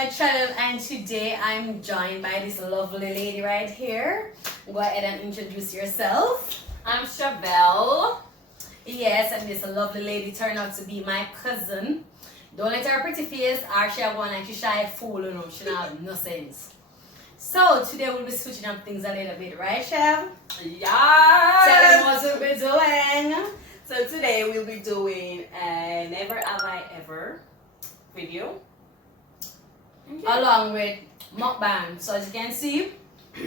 my channel, and today I'm joined by this lovely lady right here. Go ahead and introduce yourself. I'm Chevelle. Yes, and this lovely lady turned out to be my cousin. Don't let her pretty face or she have one like she shy fool, you know, she don't have no sense. So today we'll be switching up things a little bit, right, Chev? Yeah. Tell them what we'll be doing. So today we'll be doing a Never Have I Ever video. Along with mukbang. So as you can see,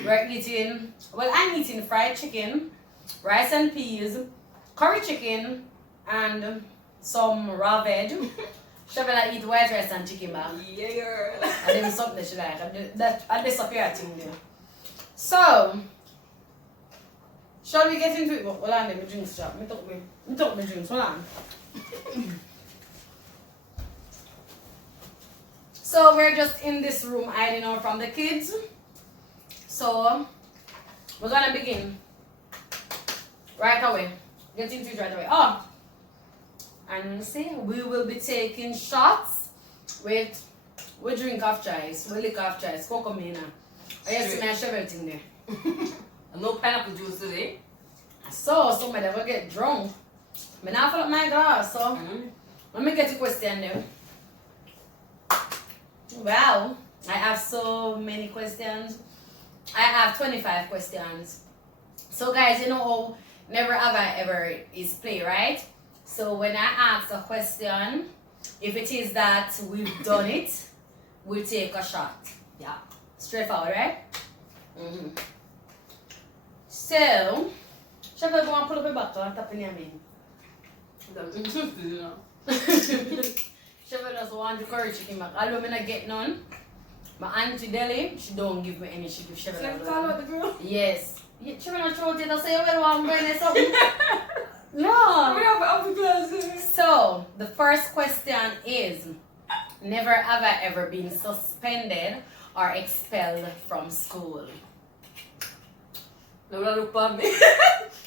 we're eating, well, I'm eating fried chicken, rice and peas, curry chicken, and some raw veg. Chevelle eat white rice and chicken back. Yeah, girl. And then something that she like. I disappear thing there. So, shall we get into it? Hold on, let me drink stop. Me talk me drinks. Hold on. So we're just in this room hiding out from the kids. So we're gonna begin right away. Get into it right away. Oh, and see, we will be taking shots with we drink of choice, we liquor of choice, cocoa mina. I just see my Chevelle thing there. No pineapple juice today. So somebody will get drunk. I now fill up my glass, so let me get a question there. Wow, I have so many questions. I have 25 questions. So guys, you know how Never Have I Ever is play, right? So when I ask a question, if it is that we've done it, we'll take a shot. Yeah, straightforward, right? So, Chevelle, go and pull up a bottle and tap in your main. Chevelle just want the curry chicken back. Although I'm not get none. My auntie Deli, she don't give me any. She give Chevelle. Like call out the girl? Yes. Chevelle throw it and say, well, I'm going to something. No. We have apple glasses. So, the first question is, never have I ever been suspended or expelled from school? Don't look at me.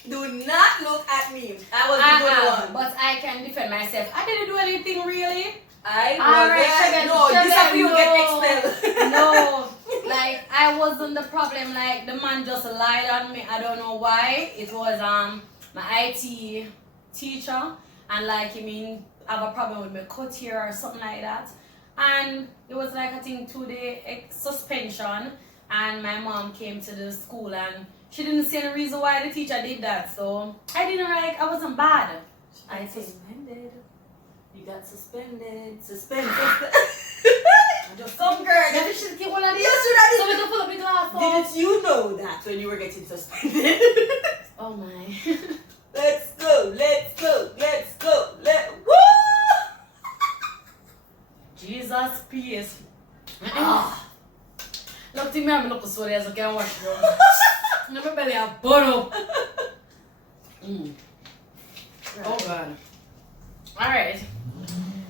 Do not look at me. I was the good one. But I can defend myself. I didn't do anything really. Alright, no, this is how you get expelled. No, like I wasn't the problem. Like the man just lied on me. I don't know why. It was my IT teacher, and like have a problem with my cut here or something like that. And it was like I think 2-day suspension. And my mom came to the school and she didn't see any reason why the teacher did that. So I didn't like. I wasn't bad. I think. Suspended. You got suspended. Suspended. Just some girl. That should keep one of these. Yes, So we can pull up the glass. Didn't you know that when you were getting suspended? Oh my. Let's go. Woo! Jesus peace. Look to me, I'm not sorry as I can wash it. My belly a burn up. Oh God. Alright.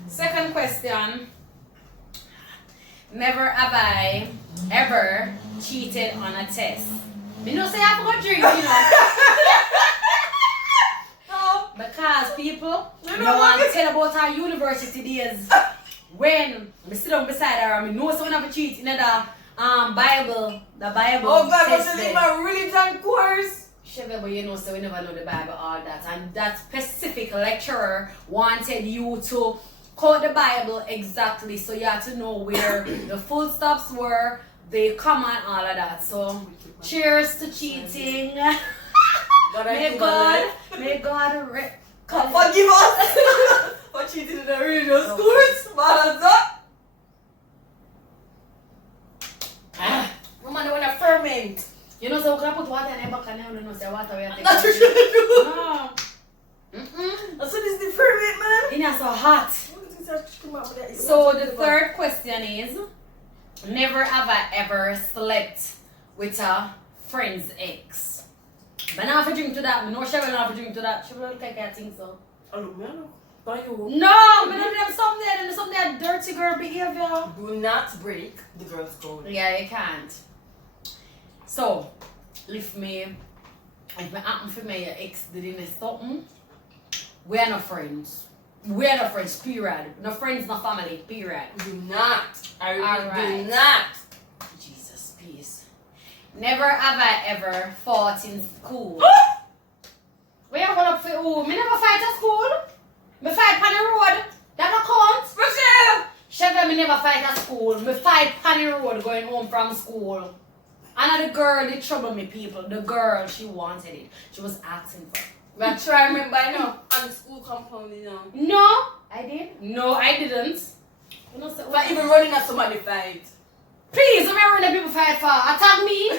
Second question. Never have I ever cheated on a test. Me no say I forgot drink, you know. No. Because people no want to tell about our university days. When I sit down beside her and I know someone have a cheat in the Bible. The Bible. Oh God, but test this is my religion course. Chevelle, but you know, so we never know the Bible, all that. And that specific lecturer wanted you to quote the Bible exactly, so you have to know where the full stops were, the comma, and all of that. So, cheers to cheating. May God forgive us for cheating in the religious course. Balance up. Woman, they want to ferment. You know, so we can put water in the back and you know, say water we are taking. That's what you do. No. That's what is the ferment, man. It's so hot. So the third question is, never have I ever slept with a friend's ex. But now if I drink to that, I know Chevelle not drink to that. Chevelle look like I think so. Oh, man. By you. No, I don't have something that dirty girl behavior. Do not break the girl's code. Yeah, you can't. So, if me happen for my ex did something, we are not friends. we're no friends, period. No friends, no family, period. Do not. I really Alright. do not. Jesus, peace. Never have I ever fought in school. Where you going up for who? Me never fight at school. Me fight on the road. That no count. Rushell! Chevy, me never fight at school. Me fight on the road going home from school. And the girl, they trouble me, people. The girl, she wanted it. She was asking for it. But try remember, I know, on the school compound, you know. No, I did. No, I didn't. You know, so, But even running at somebody fight. please, I'm running people fight for. Attack me.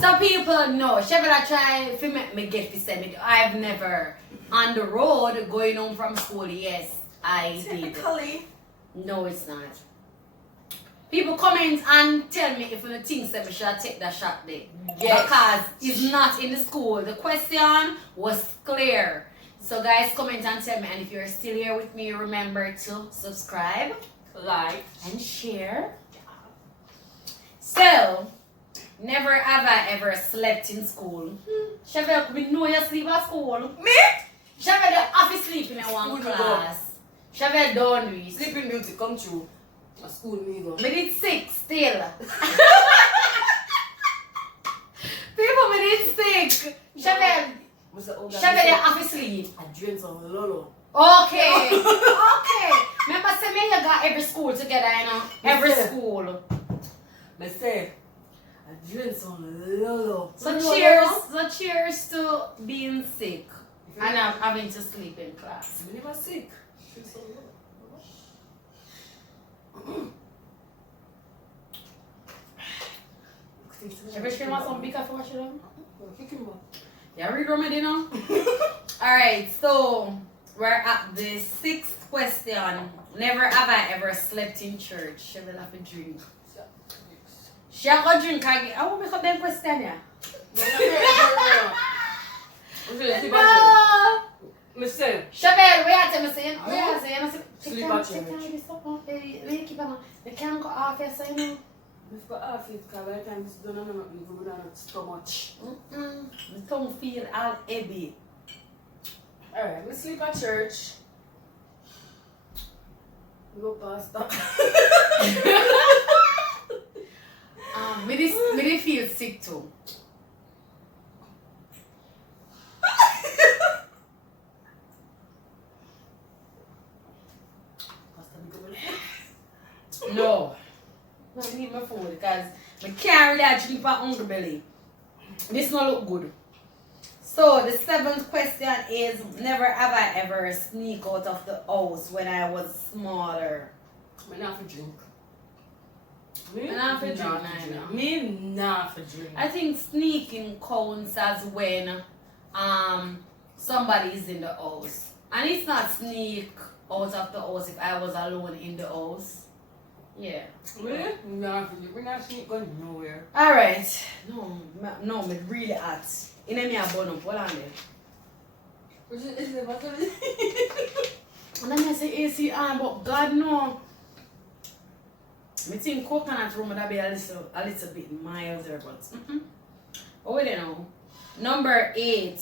So people know. Chevy, I try if you make me get this. I've never on the road going home from school. Yes, I did. Typically. No, it's not. People comment and tell me if you think that we should take that shot there. Yes. Because it's not in the school. The question was clear. So guys, comment and tell me. And if you're still here with me, remember to subscribe, Like. and share. So, never have I ever slept in school. Chevelle, we know you sleep at school. Me? Chevelle, you have to sleep in one School class. Chevelle, don't do it. Sleeping beauty come true. A school me go. Me did 6 still. People, me did 6. Chevelle, Chevelle, you have to sleep. I drink some Lolo. Okay. Okay. Remember, say me you got every school together, you know? Every Yeah. school. Me say, I drink some Lolo. So cheers to being sick and having to sleep in class. I'm never sick. Drink some Lolo. Ever sure want some big for you? Kick him up. Yeah, read remedy now. Alright, so we're at the 6th question. Never have I ever slept in church. She will have a drink. She have a drink again. I won't make up them question yeah. No. Me say, Chevelle, where are you saying? Where are you saying? Sleep at church. Wait, keep on. You can't go off here, so you know. we've got half it, because by the time it's done, I'm not even going to so much. My tongue feel all heavy. Alright, we sleep at church. We go past that. Me did feel sick too. No. I need my food because I carry that drink for hungry belly. This not look good. So the 7th question is, never have I ever sneak out of the house when I was smaller. Me not for drink. Me not for drink, neither. Me not for drink. I think sneaking counts as when somebody is in the house. And it's not sneak out of the house if I was alone in the house. Yeah. Really? Nah, we're not going nowhere. Alright. No, me really hot. In me a bun up. What on there? And then I say AC on, but God no. Me think coconut rum would be a little bit milder, but oh we don't know. Number 8.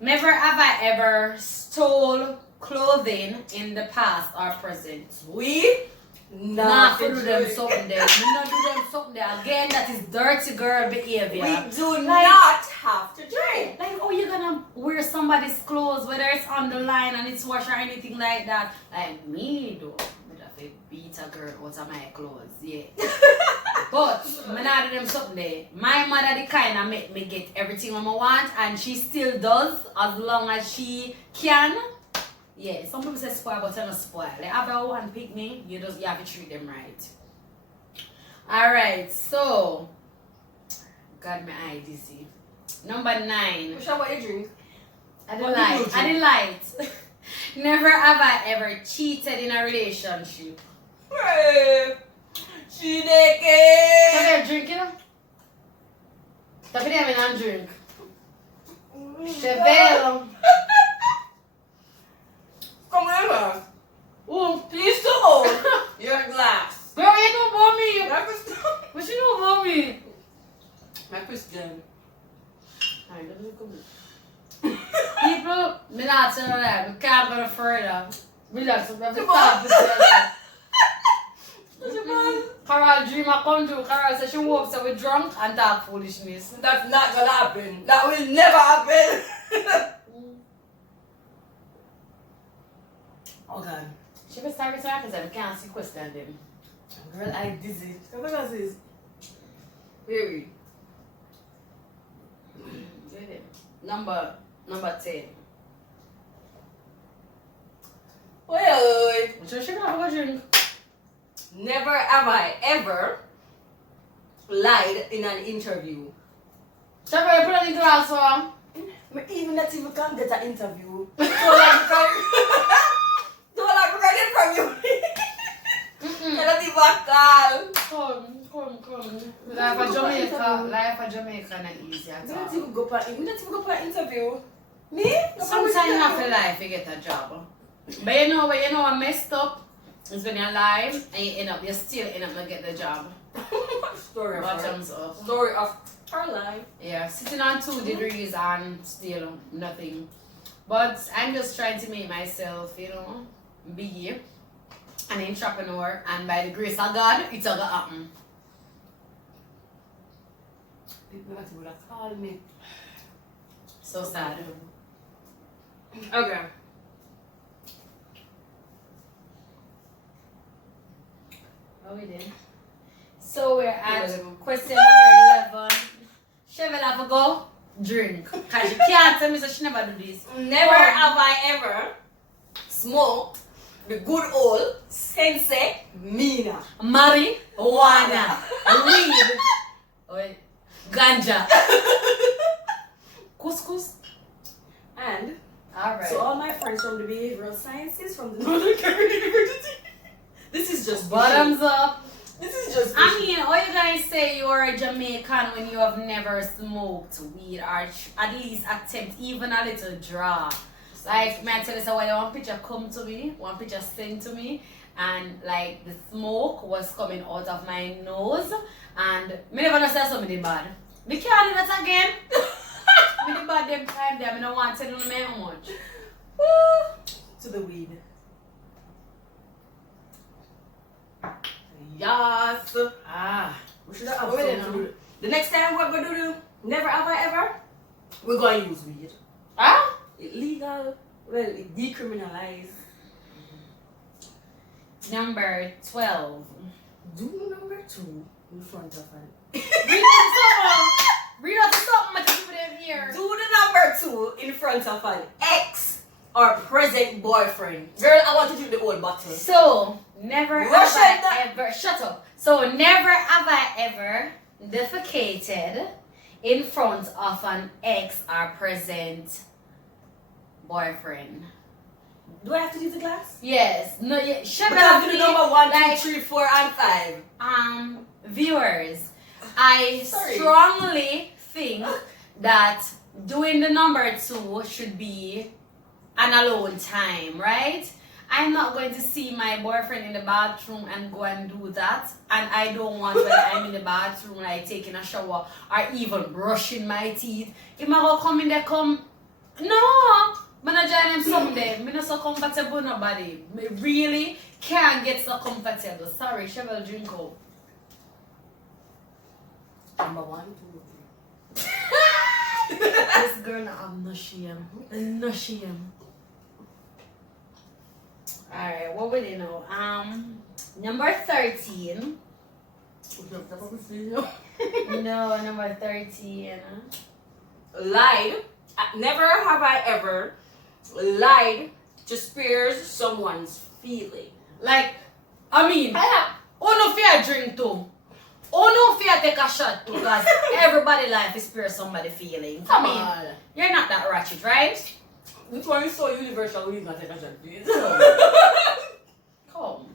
Never have I ever stole clothing in the past or present. We? Nah, for do them something there. Me not do them something there. Again, that is dirty girl behavior. We do not have to drink. Like, oh, you're gonna wear somebody's clothes, whether it's on the line and it's washed or anything like that. Like me, though. I'd have to beat a girl out of my clothes, yeah. But, me not do them something there. My mother, the kind of make me get everything I want, and she still does, as long as she can. Yeah, some people say spoil, but they're not spoil. Like, after one pick me, you have to treat them right. Alright, so God, my eye dizzy. Number 9. Which what you drink? I What do you didn't light. Never have I ever cheated in a relationship. Hey, Have you drink, you know? Tapi dia minum drink. Chevelle. Come over. Oh, Please to hold your glass. girl, you know about me. My Christian. What you know about me? My Christian. Alright, let me come in. People, me not tell that. We can't go no further. We just have to stop this. Carol dream a come true. Carol said she woke up with drunk and talk foolishness. That's not gonna happen. That will never happen. Oh God. She was starting to happen because we can't see question them. Girl, I dizzy. Look at this. Very. Number 10. Wait. So she gonna have a drink. Never have I ever lied in an interview. So I put it in class one. Even not even can get an interview. Don't like recording from you. Cannot even call. Come. Life of Jamaica not easy at We not all. even go for an interview. Me? Sometimes you have to lie to get a job. But you know what messed up is when you lie and you still end up not get the job. Story of Bottoms up. Story of her life. Yeah, sitting on 2 degrees and still nothing. But I'm just trying to make myself, be an entrepreneur, and by the grace of God, it's gonna happen. People would have called me. So sad. Okay. What we did? So we're at question number 11. Chevel have to go drink. Cause you can't tell me so she never do this. Never have I ever smoked the good old Sensei Mina. Marijuana. Weed. Wait. Ganja. Couscous. And Alright. so all my friends from the behavioral sciences from the Northern Caribbean University. This is just Bottoms up. This is just I mean, all you guys say you are a Jamaican when you have never smoked weed or at least attempt even a little draw. Like, may I tell you, so when one picture come to me, one picture sing to me, and like the smoke was coming out of my nose, and me never know say something bad. Me can't do that again. Me the bad them time there, me don't want to tell you me how much. to the weed. Yes. We should have Wait, something to do. The next time we're going to do never have I ever, we're going to use weed. Ah? Illegal, well, it decriminalized. Number 12. Do number 2 in front of it. Read out something much people them here. Do the number 2 in front of an ex or present boyfriend. Girl, I want to drink the old bottle. So, never have Rushell I ever, shut up. So, never have I ever defecated in front of an ex or present boyfriend. Do I have to use the glass? Yes. No, yeah. Shut Because up. do the number 1, like, 2, 3, 4, and 5. Viewers, I Sorry. strongly think that doing the number 2 should be an alone time, right? I'm not going to see my boyfriend in the bathroom and go and do that. And I don't want when I'm in the bathroom, like taking a shower or even brushing my teeth. If I go come in there, no! I'm not join him someday. I'm not so comfortable with nobody. I really can't get so comfortable. Sorry, Chevel drink out. Number 1, 2, 3. This girl, I'm no shame. I'm no shame. Alright, what would you know? Number 13. No, number 13. Lied. Never have I ever lied to spare someone's feeling. Like, I mean, no fear drink too. No fear take a shot too, because everybody life is spare somebody feelings. I mean, you're not that ratchet, right? Which one is so universal? We not take a shot, please. Come.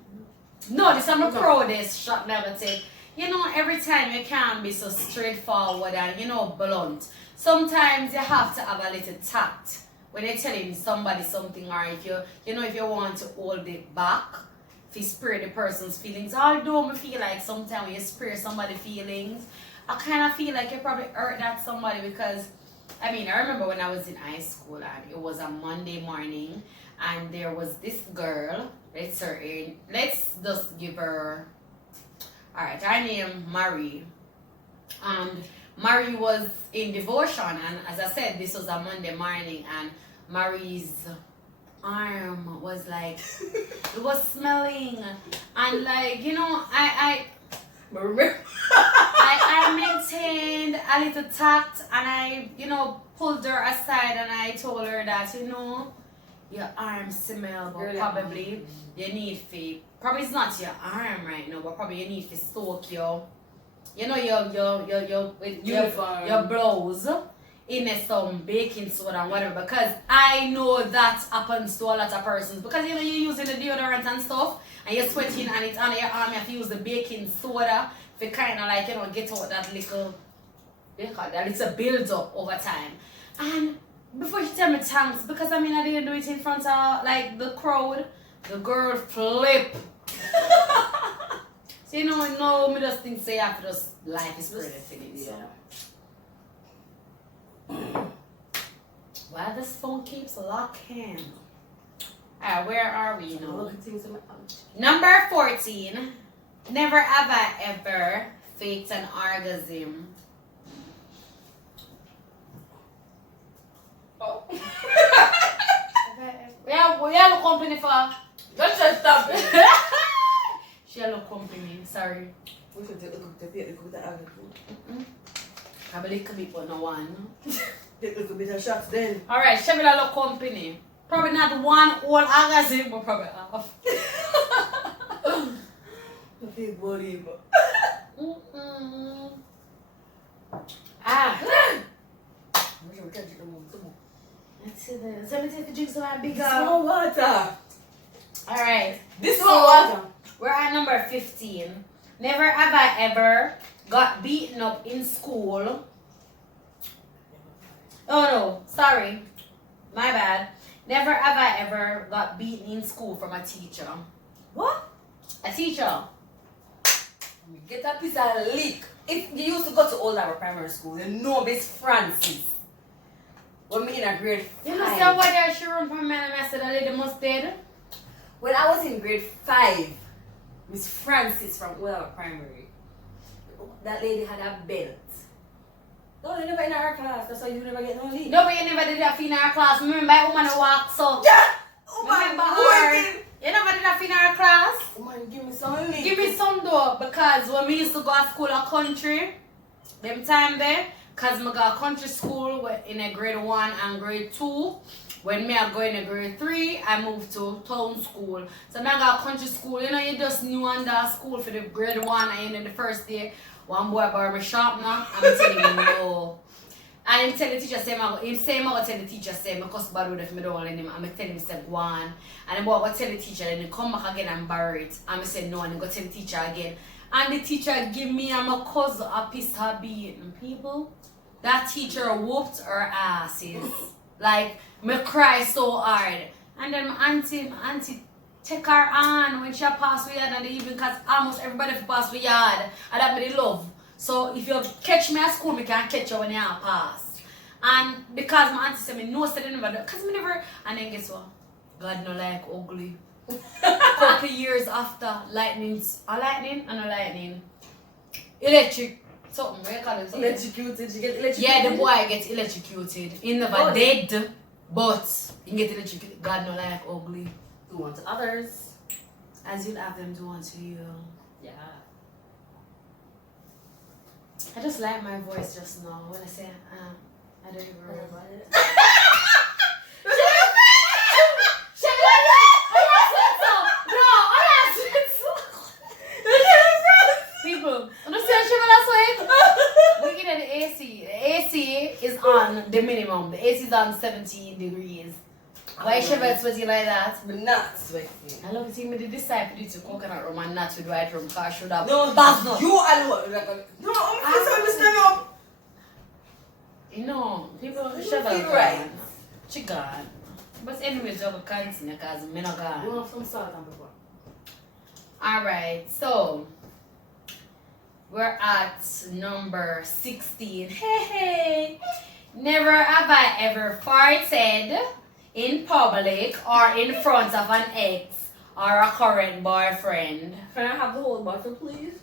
No, this is my proudest shot never take. Every time you can't be so straightforward and blunt. Sometimes you have to have a little tact when you're telling somebody something, or if you want to hold it back, if you spare the person's feelings. Although I feel like sometimes when you spare somebody's feelings, I kind of feel like you probably hurt that somebody, because I mean, I remember when I was in high school and it was a Monday morning and there was this girl, let's just give her, alright, her name Marie. And Marie was in devotion and as I said, this was a Monday morning and Marie's arm was like, it was smelling and like, you know, I maintained a little tact and I, you know, pulled her aside and I told her that, you know, your arm smell, but probably you need to, probably it's not your arm right now, but probably you need to soak your, you know, your blouse in some baking soda and whatever, because I know that happens to a lot of persons, because you know you're using the deodorant and stuff and you're sweating and it's on your arm, you have to use the baking soda to kind of like, you know, get out that little build up over time. And before she tell me thanks, because I mean I didn't do it in front of like the crowd, the girl flip. So you know, no, me just think say after just life is pretty things. So. Why this phone keeps locking? Alright, where are we now? Number 14. Never have I ever faked an orgasm. Oh. We have a company for. Don't just stop it. She have a company, sorry. We should take a look at the I believe could be for no one. Take a little bit of shots then. Alright, she have a company. Probably not one whole orgasm, but probably half. The big body. Let's see this. Let me take the drink so I'm bigger. Small water. Alright. This small water. We're at number 15. Never have I ever got beaten up in school. Oh no, sorry. My bad. Never have I ever got beaten in school from a teacher. What? A teacher. Get a piece of leak. If you used to go to Old Harbour Primary School, you know Miss Francis. When me in a grade 5. You know, so why did she run from me and I said that lady must dead? When I was in grade 5, Miss Francis from Old Harbour Primary, that lady had a belt. No, you never in our class. That's why you never get no leak. No, but you never did that in our class. Remember that woman who walked so. Yeah! Oh my Remember God! her? You never did that in our class? Oh man, give me some leak. Give me some though, because when we used to go to school at country, them time there, because I go to country school in a grade 1 and grade 2. When me I go in a grade 3, I moved to town school. So I go to country school, you know, you just new under school for the grade 1 and in the first day, one boy borrow my sharpener, I'm telling him no. And him tell the teacher, say, I go tell the teacher, say, I cuss bad with if I don't want him. I'm tell him, say, go on. And the boy go tell the teacher, then he come back again and borrow it. And I say, no, and he go tell the teacher again. And the teacher give me and my cousin a piece of beating. People, that teacher whooped her asses. Like, me cry so hard. And then my auntie take her on when she passed with yard and the evening, because almost everybody pass with yard. And that me they love. So if you catch me at school, me can catch you when you pass. And because my auntie said me no said never do, because me never, and then guess what? God no like ugly. Couple years after lightning. Electric. Something, what you call it? Electrocuted, you get electrocuted? Yeah, the boy gets electrocuted. He never dead, but he get electrocuted. God no like ugly. Do unto others as you'll have them do unto you. Yeah. I just like my voice just now when I say I don't even remember it. People, understand we get the AC. The AC is on the minimum. The AC is on 17 degrees. Why Chevelle sweaty like that? But not sweaty. I love seeing me decide to do coconut rum and not with white rum, because I should have. No, that's not. You alone. No, I'm just stand up. You know, people Chevelle Chevelle right. She gone. But anyways, I will continue because I'm not gone. You have some salt on before. Alright, so we're at number 16. Hey, hey. Never have I ever farted in public or in front of an ex or a current boyfriend. Can I have the whole bottle, please?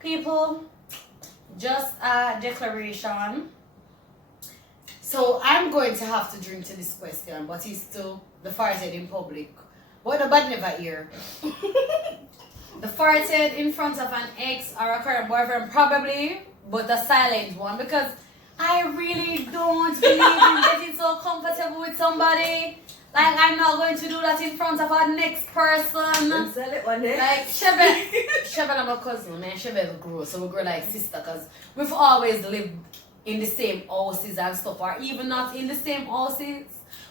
People, just a declaration. So I'm going to have to drink to this question, but it's still the farted in public. But nobody never hear. The farted in front of an ex or a current boyfriend, probably, but the silent one, because I really don't believe in getting so comfortable with somebody. Like, I'm not going to do that in front of our next person. Like, Chevelle and my cousin, man, Chevelle grew, so we grow like sister, because we've always lived in the same houses and stuff, or even not in the same houses.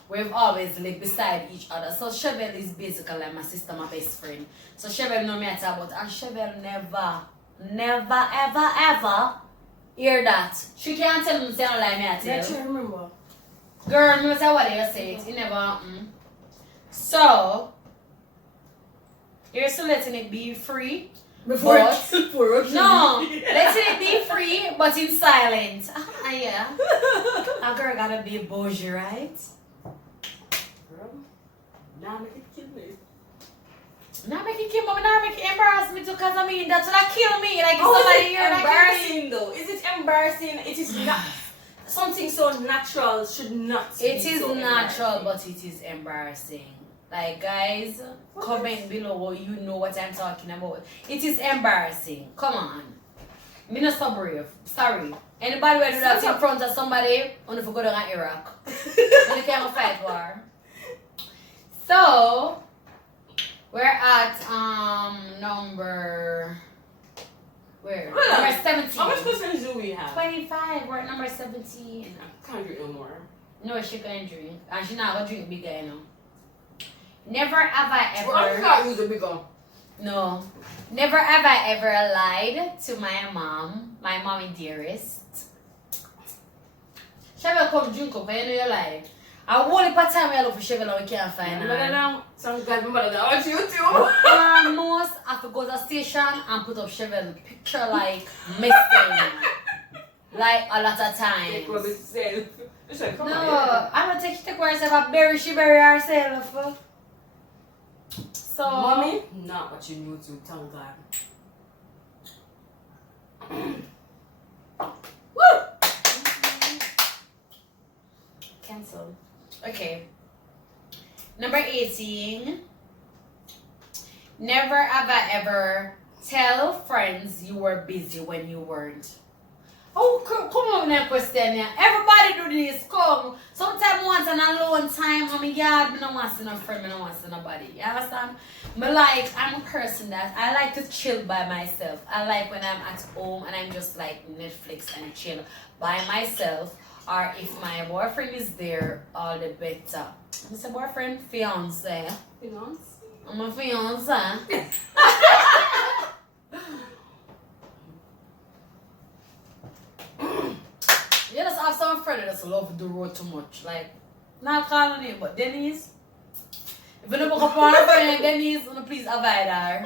We've always lived beside each other. So Chevelle is basically like my sister, my best friend. So Chevelle know me at about, and Chevelle never, ever hear that. She can't tell me, say no lie me at Let you remember. Girl, no matter what you say, it never happened. So, you're still letting it be free. Before no, letting it be free, but in silence. Yeah. A girl gotta be bougie, right? Now make it kill me. Not make it kill me, not make it embarrass me too, because I mean, that's what kill me. Like, somebody here like embarrassing though. Is it embarrassing? It is not. Something so natural should not. It is so natural, but it is embarrassing. Like, guys, comment below what you know what I'm talking about. It is embarrassing. Come on. Me not so brave. Sorry. Anybody who do that in front of somebody, only for go down Iraq. When you can't fight war. So, we're at number. Where? Number 17. How much questions do we have? 25. We're at number 17. I can't drink no more. No, she can't drink. And she not gonna drink bigger, you know. Never have I ever. Well, I'm not using bigger. No. Never have I ever lied to my mom, my mommy dearest. Chevelle come drink up, and you know you lied. I won't put time I look for Chevelle and we can't find her. No. Some guy remember that on YouTube. Almost I have to go to the station and put up Chevelle picture like missing. Like a lot of times. No, I don't take herself a berry, she bury herself. So Mommy, not what you knew to tell God. Woo! Cancel. Okay. Number 18. Never have I ever tell friends you were busy when you weren't. Oh, come on with that question here. Everybody do this, come. Sometimes once an alone time on my yard, I don't want to see no friend, I don't want to see nobody. You understand? But like, I'm a person that I like to chill by myself. I like when I'm at home and I'm just like Netflix and chill by myself. Or if my boyfriend is there, all the better. Mr. Boyfriend, fiance. Fiance? I'm a fiance. You just have some friend that just love the road too much. Like, not calling it, but Denise. If you don't book up on her friend like Denise, please avoid her.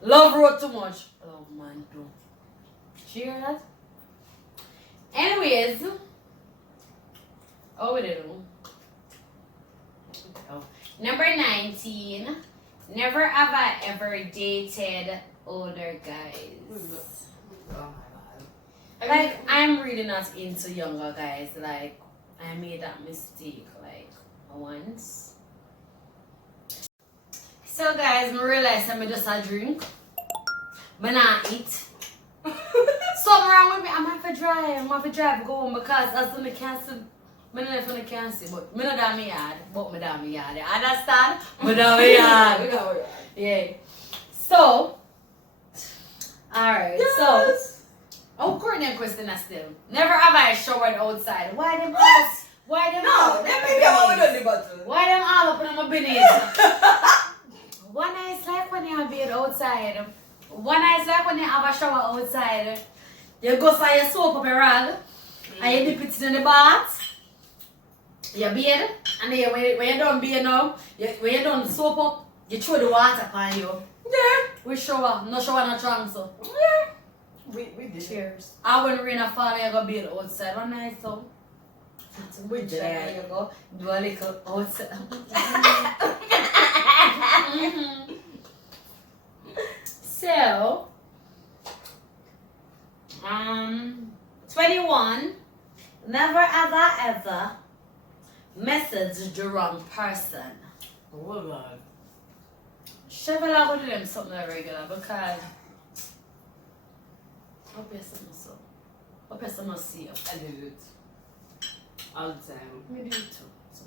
Love road too much. Oh man, too. She hear that? Anyways. Oh, we do. Oh. Number 19. Never have I ever dated older guys. Oh. Like, I'm really not into younger guys. Like, I made that mistake, like, once. So, guys, I realized I'm just a drink. But not eat. Something wrong with me. I'm have to drive, go home because as soon as I cancel, I don't know if I cancel, but I don't have my yard. But I have my yard. You understand? I don't have my yard. Yeah. So, alright, yes. So. Oh, Courtney question still. Never have I showered outside. Why them all? Why them all? Why them all up in my business? One night like when you have bed outside. One night like when you have a shower outside. You go for your soap up your rag and you dip it in the bath. You bed and then when you done bed now, when you done soap up, you throw the water upon you. Yeah. We shower, no shower, no trunk so. Yeah. We did. Cheers. I when rain a fall, I go build outside one night, so. We did. There you go. Do a little outside. So, 21. Never ever message the wrong person. Oh God. Shovel I go do them something regular because I person must so. I person must see you. I did it. All the time. Me do it too. So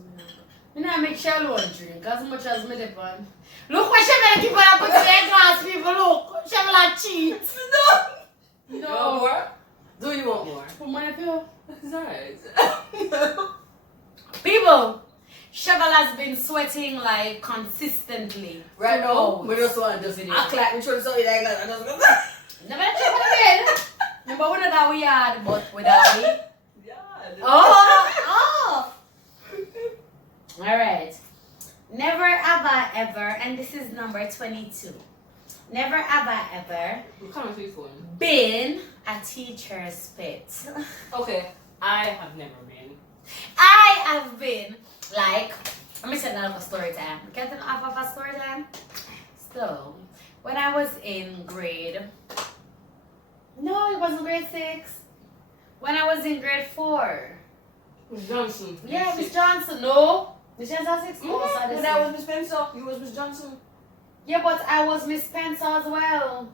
me not make sure alone drink as much as me depend. Look what Shovel keep on put in their glass, people. Look, Shovel cheat. No. You want more? Do you want more? Put money for you. It's alright. People, Shovel has been sweating like consistently. Right now, throughout. we just want to just act like we trying to say like that. Never check again. Remember when that we had, but without we. Yeah. Oh. Alright. Never ever, and this is number 22. Never ever Come on, please phone. been a teacher's pet. Okay, I have never been. I have been like, let me set that up for story time. Can I tell half of a story time? So, when I was in no, it wasn't grade 6. When I was in grade 4. Miss Johnson. Yeah, Miss Johnson. No, Miss Johnson 6. When I was Miss Spencer, you was Miss Johnson. Yeah, but I was Miss Spencer as well.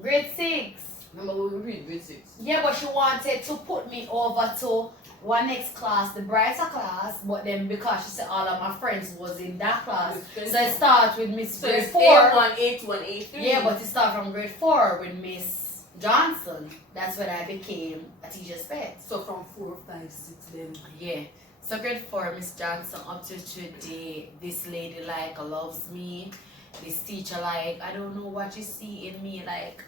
Grade 6. Remember we read grade 6. Yeah, but she wanted to put me over to one next class, the brighter class, but then because she said all of my friends was in that class, so I start with Miss So grade it's 4. A1, A2, and A3. Yeah, but it started from grade 4 with Miss Johnson. That's when I became a teacher's pet. So from 4, 5, 6 then. Yeah. So grade 4, Miss Johnson, up to today, this lady like loves me. This teacher like, I don't know what you see in me, like,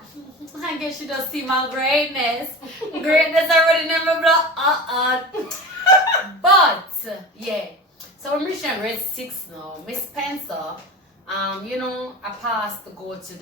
I guess she does see my greatness. Greatness already never block, But, yeah. So I'm reaching grade 6 now. Miss Spencer, you know, I passed to go to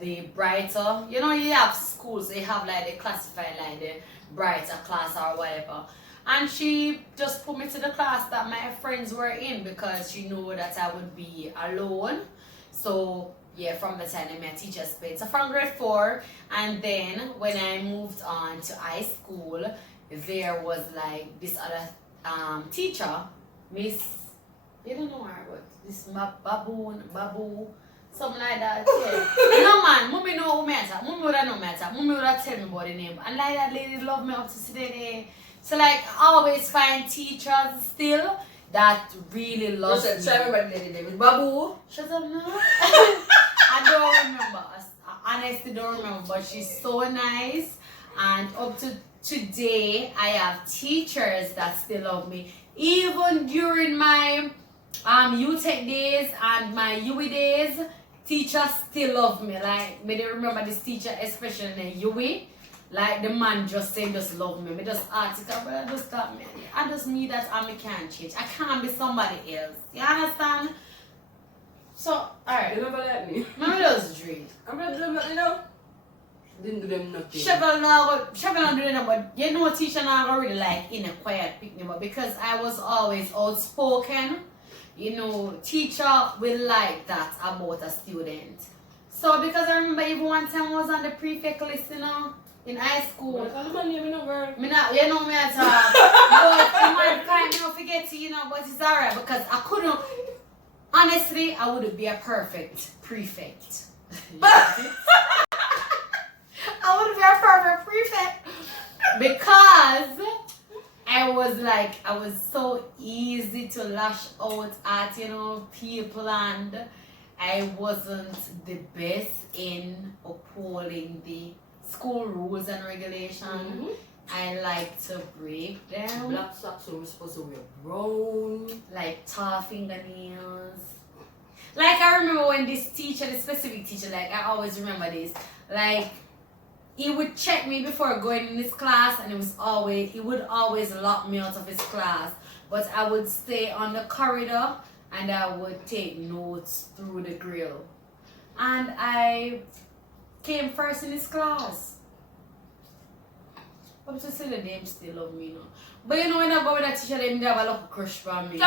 the brighter, you know, you have schools, they have like, they classify like the brighter class or whatever. And she just put me to the class that my friends were in because she knew that I would be alone. So yeah, from the time I met teacher's pet. So from grade 4, and then when I moved on to high school, there was like this other teacher, Miss, you don't know her, but this Babu, something like that. Yeah. No man, mommy know who matter. Mommy would know matter. Mommy would tell me about the name. And like that lady love me up to today. So like I always find teachers still that really love me. So I remember the lady name. Babu. Shut up now. I don't remember. I honestly don't remember, but she's so nice. And up to today, I have teachers that still love me. Even during my UTech days and my UE days, teachers still love me. Like, me they remember this teacher, especially in UE. Like, the man just saying, just love me. Me just ask it, brother, just stop me. I just me that I can't change. I can't be somebody else. You understand? So, alright. You never let me. Let me just drink. I'm not doing nothing, you know. Didn't do them nothing. Shovel not doing that, but you know, teacher now really like in a quiet picnic, but because I was always outspoken, you know, teacher will like that about a student. So because I remember even one time I was on the prefect list, you know, in high school. I call my name, you know, girl. Me not, you know me at all. But in my time, you know, forget to, you know, but it's alright because I couldn't, honestly, I wouldn't be a perfect prefect. I wouldn't be a perfect prefect because I was so easy to lash out at, you know, people, and I wasn't the best in upholding the school rules and regulations. Mm-hmm. I like to break them. Black socks, so we're supposed to wear brown. Like tall fingernails. Like I remember when this teacher, the specific teacher, like I always remember this. Like he would check me before going in his class, and he would always lock me out of his class. But I would stay on the corridor and I would take notes through the grill. And I came first in his class. I'm just saying the name still love me, no. But you know when I go with that teacher, they have a little crush on me. Oh,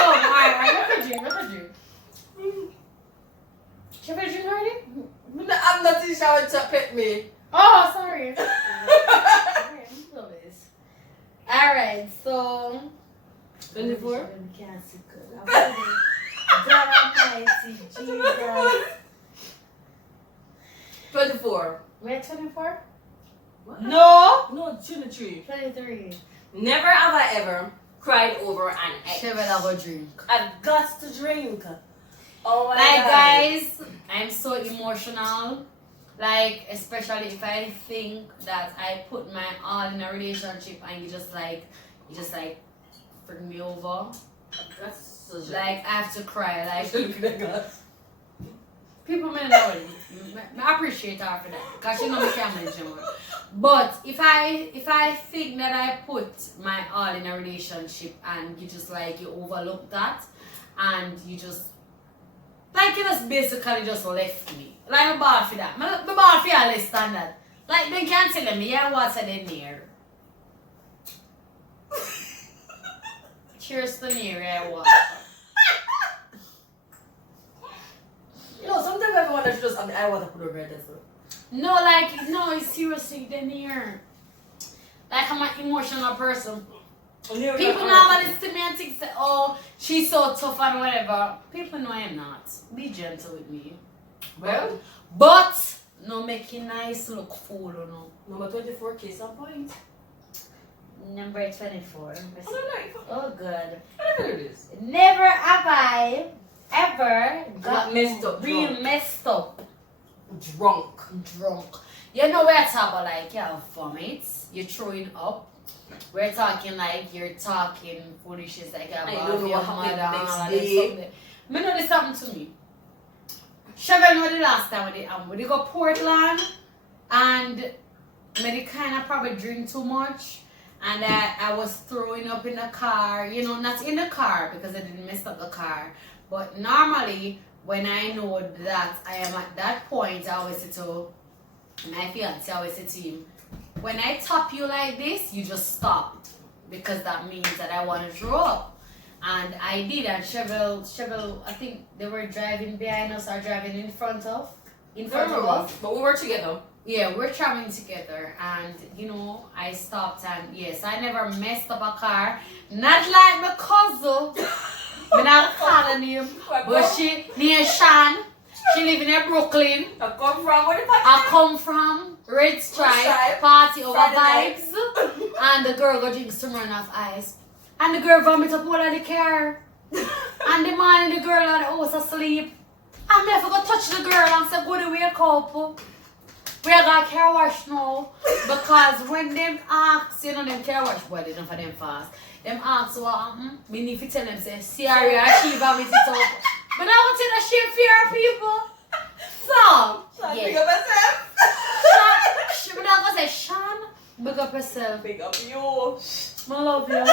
alright, let me drink. Should I drink already? I'm not teacher would to pet me. Oh, sorry. Alright, so 24? God Almighty, Jesus. 24. We're 24? What? No! No, 23. 23. Never have I ever cried over an ex. Should have a drink. I've got to drink. Oh my Like god. guys, I'm so emotional. Like especially if I think that I put my all in a relationship and you just like bring me over. That's so Like I have to cry. Like God. people may know it. I appreciate her for that. Cause she know me can't mention her. But if I think that I put my all in a relationship and you just like you overlook that and you just like you just basically just left me. Like I'm bad for that. I'm bad for your less than that. Like they can't tell me yeah what's in there. Cheers to near yeah what. You know, sometimes everyone that just I want to put over this. No, like no, it's seriously the near. Like I'm an emotional person. People normally see me and think say, oh, she's so tough and whatever. People know I'm not. Be gentle with me. Well, But no making nice look fool or no. number 24 case in point. Number 24. Oh, Oh good. whatever it is. Never have I ever Got messed up, real drunk. messed up Drunk. drunk. You know we're talking about like you have vomits, you're throwing up. We're talking like you're talking foolishness like I about don't know your what happened mother the next and all day. that something. Me know this happened to me. Cheryl know the last time we go Portland and me kind of probably drink too much and I was throwing up in the car, you know, not in the car because I didn't mess up the car, but normally when I know that I am at that point, I always say to my fiance, I always say to him, when I tap you like this, you just stop because that means that I want to throw up. And I did, and Cheryl, I think they were driving behind us or driving in front of us. But we were together. Yeah, we're traveling together, and you know, I stopped, and yes, I never messed up a car. Not like my cousin. I'm not calling him, but she near Shan. She live in Brooklyn. I come from where the party? I come from Red Stripe, party over Friday vibes, and the girl go drink some run off ice. And the girl vomit up all of the car. And the man and the girl are the house asleep. And me have to go touch the girl and say, go to wake up. We got car wash now. Because when them ask, you know them car wash, boy, they don't for them fast. Them ask what happened, me need to tell them, say, Sierra, she vomit it up. But I want to shame fear people. So, Big yeah. up yourself. But I'm going to say, Sean, big up yourself. Big up you. I love you.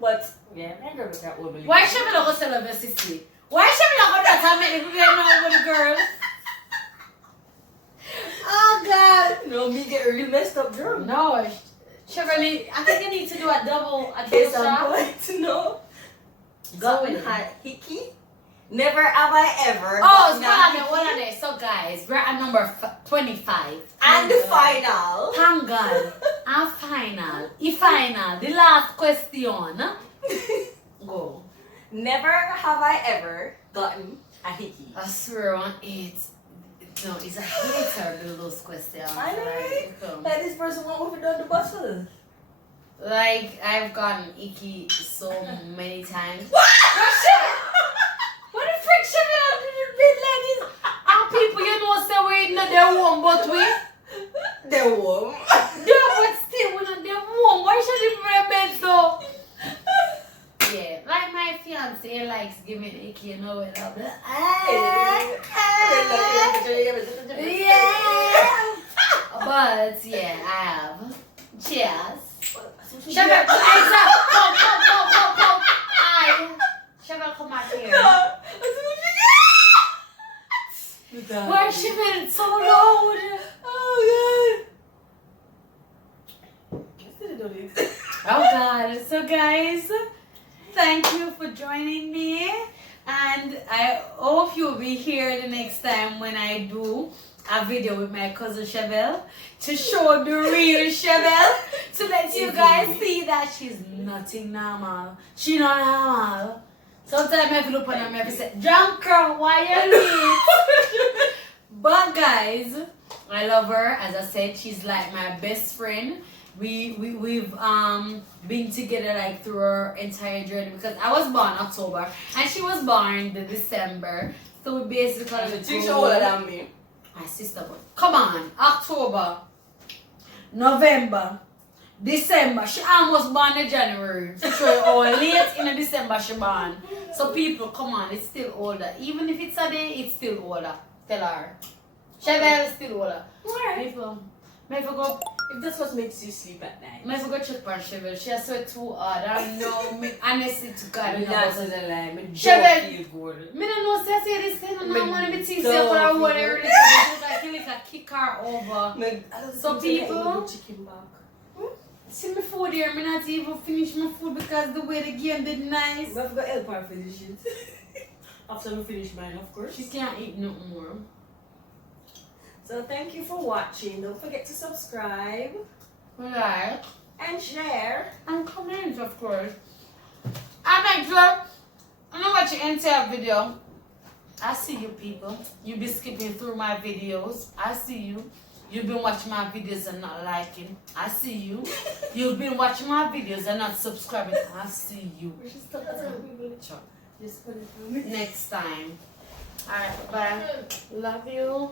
But, yeah, I never got over. Why should we not go sell a sister? Why should we not go that time if we get along with the girls? Oh God! No, me get really messed up drunk. No, Chevrolet. I think you need to do a double Case shot. on point. No. Go with it. Hot hickey. Never have I ever. Oh, gotten a what are hickey. they? So guys, we're at number 25. And the final. Thank God. And final. The last question. Go. Never have I ever gotten a hickey. I swear on it. No, it's a hater do those questions. I know, right? Like, Like this person won't even done the bustle. like I've gotten icky so many times. What? What the frick should I do with ladies? And people you know say we not their warm but we They're warm. yeah, but still we not their warm. Why should they wear bed though? Yeah, like my fiance likes giving icky, you know it up. Yeah. But yeah, I have. Cheers. Shabba, come out here. that? Why she made it so loud? Oh god. Oh God. So guys, thank you for joining me. And I hope you'll be here the next time when I do a video with my cousin Chevelle to show the real Chevelle, to let you guys see that she's nothing normal. She not normal. Sometimes I look on her and I say, "Drunk girl, why you leave?" But guys, I love her. As I said, she's like my best friend. We've been together like through her entire journey because I was born October and she was born the December. So we basically She's older than me. my sister, but come on, October, November, December. She almost born in January. So late in December she born. So people, come on, it's still older. Even if it's a day, it's still older. Tell her. Chevelle is still older. Alright. People, may I go. If that's what makes you sleep at night. May I go check on Chevelle. She has sweat too hard. I know. Me honestly to God. I'm not to the line. Me Chevelle. don't feel good. Me don't know. Say I this thing. I don't want to be thinking. don't Say I feel want to good. really. I feel like I kick her over. So people. Chicken back. See my food here. Me not even finish my food because the way the game did nice. We've got help her finish it. After we finish mine, of course. She can't eat no more. So thank you for watching. Don't forget to subscribe Like and share. and comment, of course. I make sure I'm not watching the entire video. I see you people. You be skipping through my videos. I see you. You've been watching my videos and not liking. I see you. You've been watching my videos and not subscribing. I see you. Just put it on me. Next time. Alright, bye. Love you.